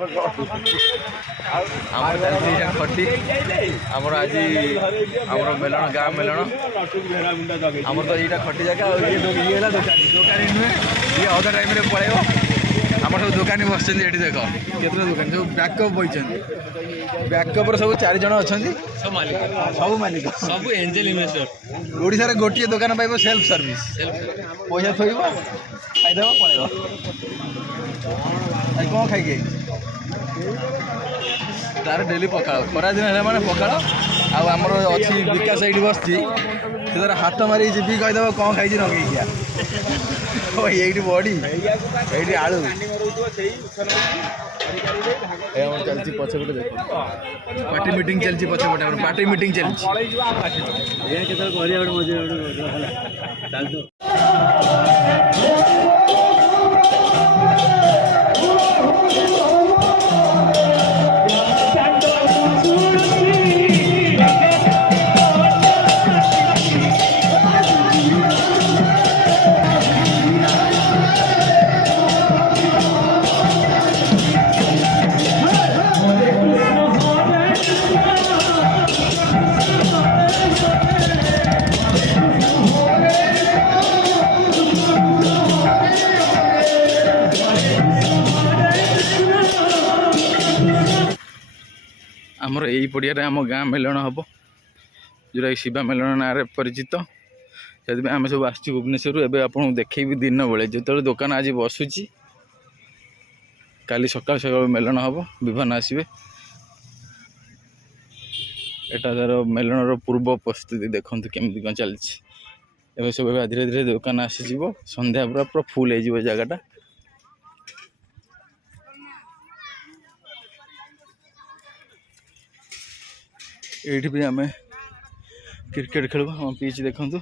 खटी आमर आज आमर मेलन गाँ मेलन आमर तो यहाँ खटी जगह ये दुकानी नुहे ये अधा टाइम पलैब आम सब दुकानी बस देख केत दुकानी सब बैकअप बही बैकअप सब 4 जन अच्छा सब मालिक सब एंजेल इन्वेस्टर ओडिशा रे गोटे दुकान पाइब सेल्फ सर्विस पैसा थोब खाईदेव पलैब कौन खाई तार डेली पखाड़ खरा दिन है माने पखाड़ आमर अच्छी विकास ये बस तार हाथ मारी जी कहीदेव कौन खाई नगे ये बड़ी ये आलू चलती पछपटे देख पार्टी मीटिंग चलती पछपटे पार्टी मीटिंग चलती आमर यही पड़िया आम गाँ मेलन हम जोटा शिवा मेलन ना परिचित से आम सब आस भुवनेश्वर एवं आपको देखी दिन बेले जो दुकान आज बसुची काली सकाल सकाल मेलन हम विभान आसवे एटा तार मेलन पूर्व प्रस्तुति देखु केमती कौन चलती सब धीरे धीरे दुकान आसीज संध्या पूरा पूरा फुल हो जगटा ये भी आम क्रिकेट खेल आम पिच देखु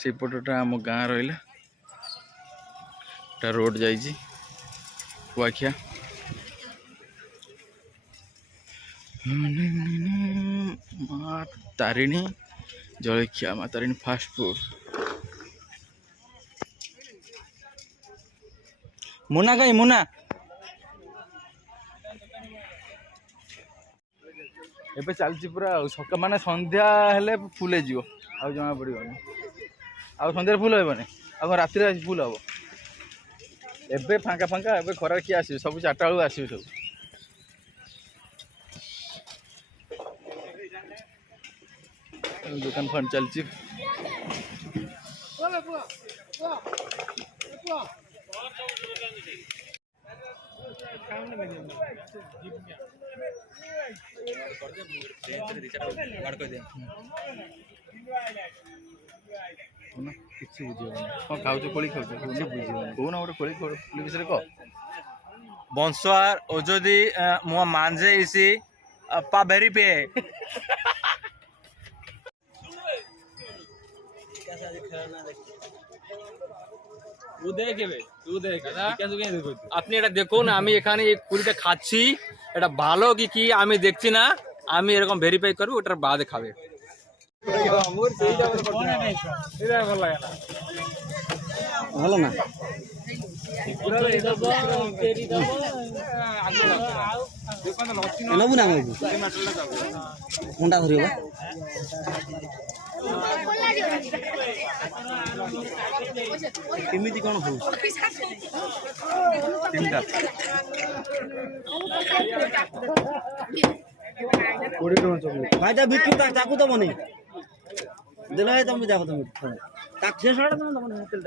से पटटा आम गाँ रहा रोड जाइए कुआखिया माँ तारिणी जलखिया माँ तारिणी फास्ट फूड मुना कहीं मुना एबे चलती पूरा सका माने संध्या हेले फुल हो जमा पड़ोनी आ संध्या फुल हेबनी आ राति फुल हम एबे फांका फांका एबे खरा किए आस सब 4टा बेलू आस सब दुकान फंड चलती किसी बुझे कौन खाऊ कोड़ी खाऊ बुझे कौन गोटे कोड़ी विषय कह बंसवार ओजोदी मुआ मांझे इसी पा भेरी पे আপনি এটা দেখুন আমি এখানে এই পুরিটা খাচ্ছি এটা ভালো কি আমি দেখছি না আমি এরকম ভেরিফাই করব ওটার বাদে খাবে ভালো না নেবু না কোনটা ধরিব केमिति कौन हो 3टा 20 टका चॉकलेट भाईटा बिक्री ताकू तो बने देला है तुम जाको तुम ताक से साडा तुम बने होटल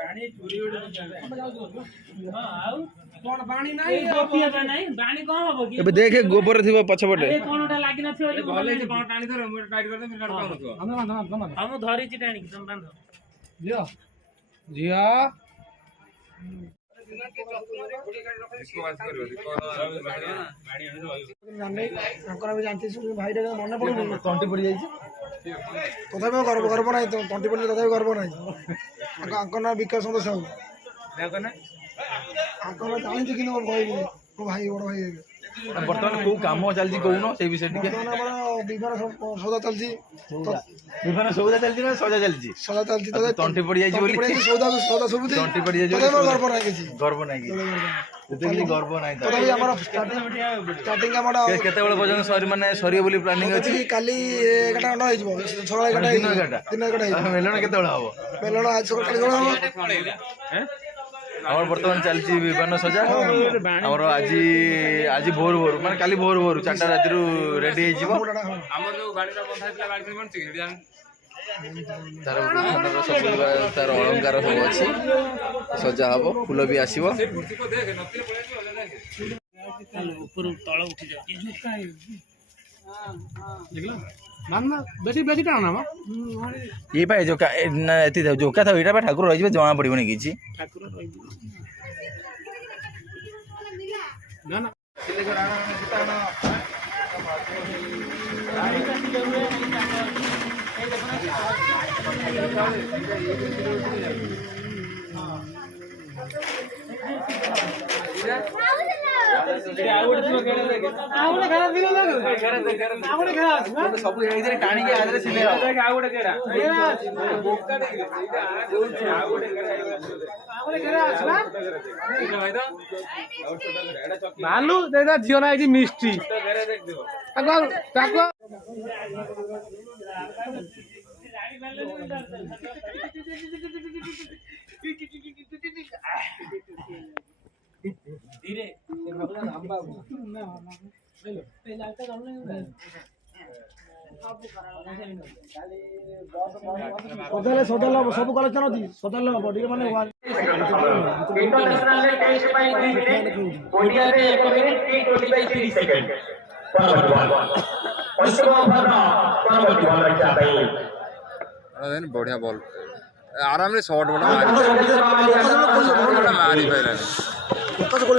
पानी चोरी कोन पानी नाही गोपियाटा नाही पानी कोन हो कि एबे देखे गोबर थिबो पछपटे ए कोनटा लागि न थियो भले कोन टाणी धर म टाइट कर दे म काट पाउनु हम धरि छि टाणी तुम बांध लियो जिया तंटी पड़ जाइए तथा गर्व ना तंटी पड़े तथा गर्व ना ना विकास चंद्र साहू ना जानते कि कह भाई बड़ भाई ବର୍ତ୍ତମାନ କୋଉ କାମ ଚାଲିଛି କହୁନ ସେଇ ବିଷୟ ଟିକେ। ବର୍ତ୍ତମାନ ଆମର ବିମାନ ସୌଦା ଚାଲିଛି, ବିଭିନ୍ନ ସୌଦା ଚାଲିଛି ନା ସଜା ଚାଲିଛି? ସଦା ଚାଲିଛି। ତଣ୍ଟି ପଡିଯାଇଛି ବୋଲି ସୌଦା ସୌଦା ସବୁ ତଣ୍ଟି ପଡିଯାଇଛି ତଥାପି ମୋର ଗର୍ବ ନାହିଁ କିଛି। ଗର୍ବ ନାହିଁ କି? ଏତେ କିଛି ଗର୍ବ ନାହିଁ ତ। ତଥାପି ଆମର ଷ୍ଟାର୍ଟିଂ ଆମର କେତେବେଳେ ପର୍ଯ୍ୟନ୍ତ ସରିବ ବୋଲି ପ୍ଲାନିଂ ଅଛି? କାଲି 11ଟା ଖଣ୍ଡ ହେଇଯିବ, ସକାଳ 11ଟା ଦିନ ହେଇଯିବ, 11ଟା। ଦିନ 11ଟା ହେଇଯିବ। ମେଲଣ କେତେବେଳେ ହବ? ମେଲଣ ଆଜି ସକାଳ କାଲି ସକାଳ ହବ। ଆମର ବର୍ତ୍ତମାନ ଚାଲିଛି ବିମାନ ସଜା। ଆମର ଆଜି ଭୋରୁ ମାନେ କାଲି ଭୋରୁ 4ଟା ରାତିରୁ ରେଡି ହେଇଯିବ। ତାର ସବୁ ତାର ଅଳଙ୍କାର ସବୁ ଅଛି, ସଜା ହବ, ଫୁଲ ବି ଆସିବ। ये जोका था ये ठाकुर रही जना पड़ोनी किसी भालू देखा झील ना मिस्ट्री सब कलेक्शन अच्छी सदाल माने बढ़िया बॉल आराम से शॉट बड़ा मारी पारा बिल्कुल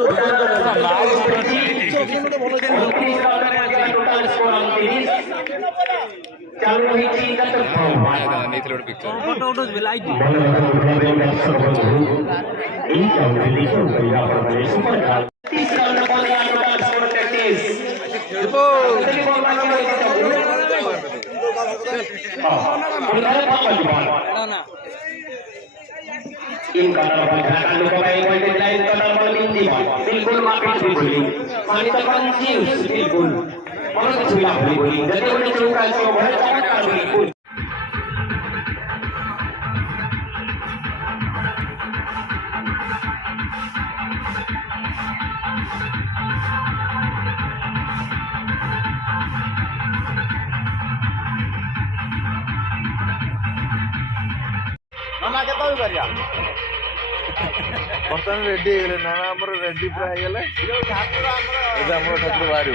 बर्तमान रेडी हो ना रेडी पूरा हो गले ठाकुर बाहर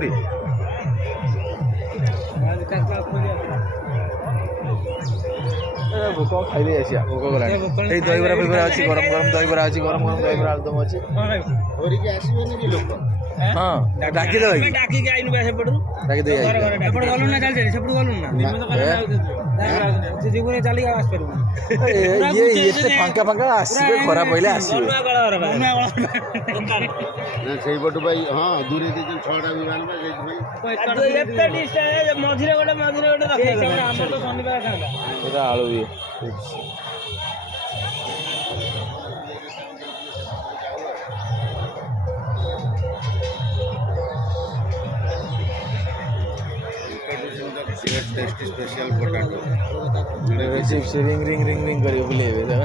କୋଉଠି ଭୋକ ଖାଇଦେଇ ଆସିବା ଭୋକ ଗଲାଣି ଏଇ ଦହିବରା ଫହିବରା ଅଛି ଗରମ ଗରମ ଦହିବରା ଅଛି ଗରମ ଗରମ ଦହିବରା ଆଳୁଦମ ଅଛି ହଁ ଡାକିଦେବା ଡାକିକି ଆଇନୁ ବା ସେପଟରୁ ଡାକି ଦେଇ ସେପଟ ଗଲୁ ନା ଚାଲି ସେପଟୁ ଗଲୁ ନା ଯିବୁନି ଚାଲିକି ଆଉ ଆସିପାରିବୁ ଇଏ ଏତେ ଫାଙ୍କା ଫାଙ୍କା ଆସିବେ ଖରା ପଇଲେ ଆସିବେ ସେଇପଟୁ ଭାଇ ହଁ ଦୂରେ ଦେଇଛନ୍ତି 6ଟା ବିମାନ ସେଇଥିପାଇଁ ମଝିରେ ଗୋଟେ ଆମର ତ ଶନିବାର ଖାଆନ୍ତା ଏଇଟା ଆଳୁ ଇଏ tasty special potato chips ring ring ring ring करियो बुलेबे तब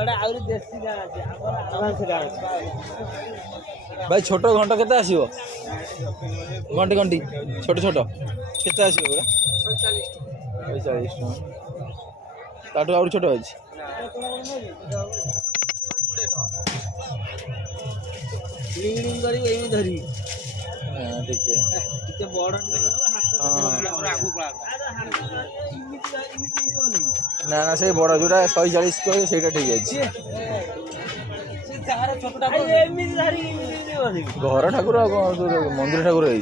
ना भाई छोट घंट केते आसीबो घंटी घंटी छोट छोट केते आसीबो पूरा 45 टका ताटू और छोट अछि लिंग करी एई धरी हां ठीक है ଟିକେ ବଡ ना ना से बड़ जोटा 140 को सेटा ठीक अछि घर ठाकुर मंदिर ठाकुर है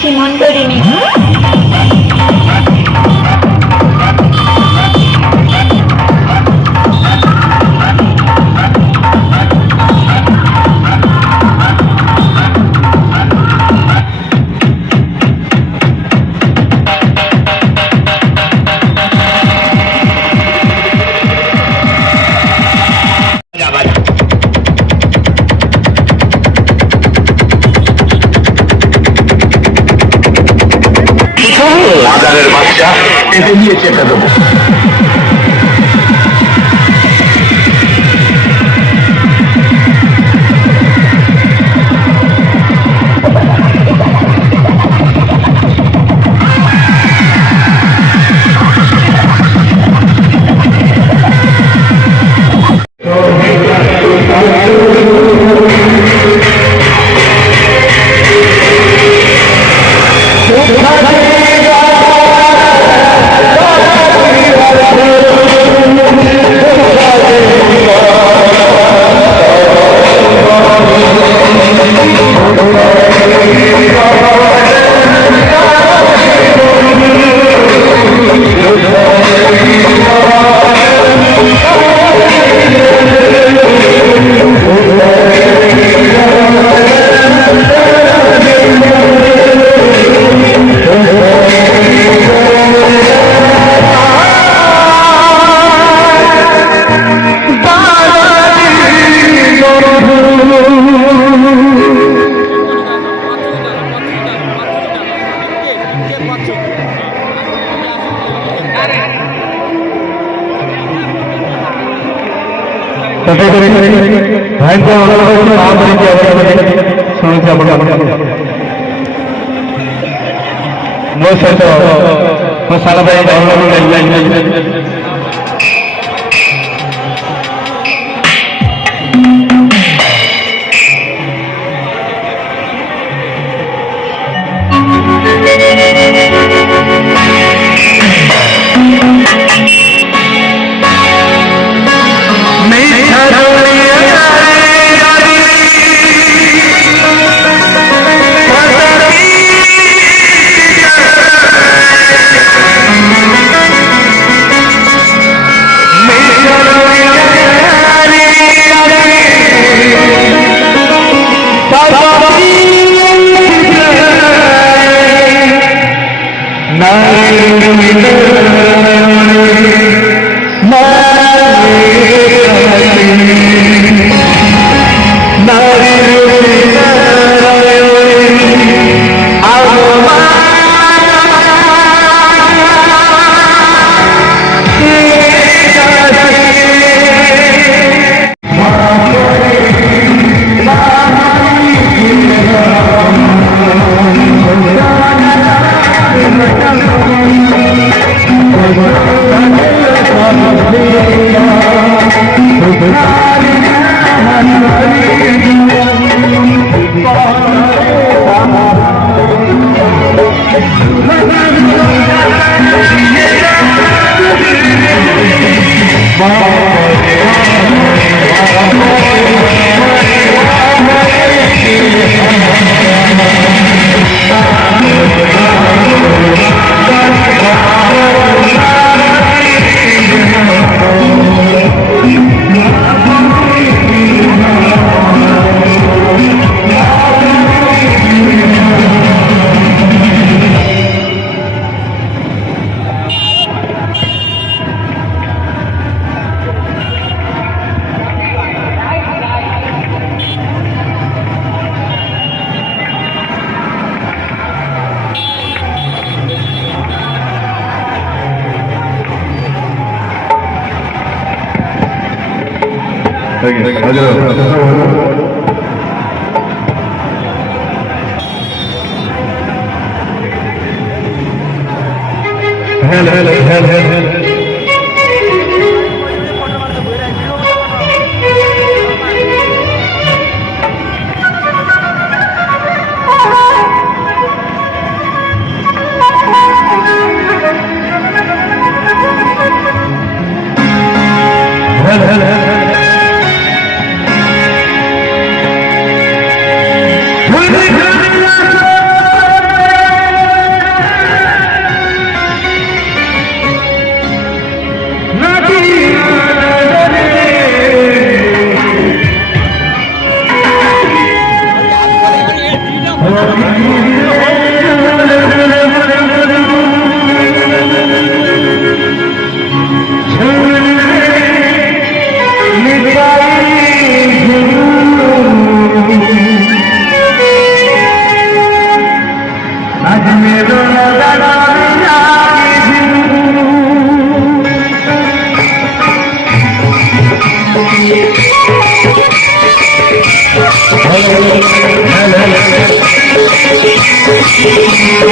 সীমান্ত রিমিক্স বাজারের বাচ্চা এতে নিয়ে চেপে দেবো भाई को ଶୁଣୁଛି ଆପଣ ମୋ ସହିତ ମୋ ସାନ ଭାଇ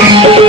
Hello.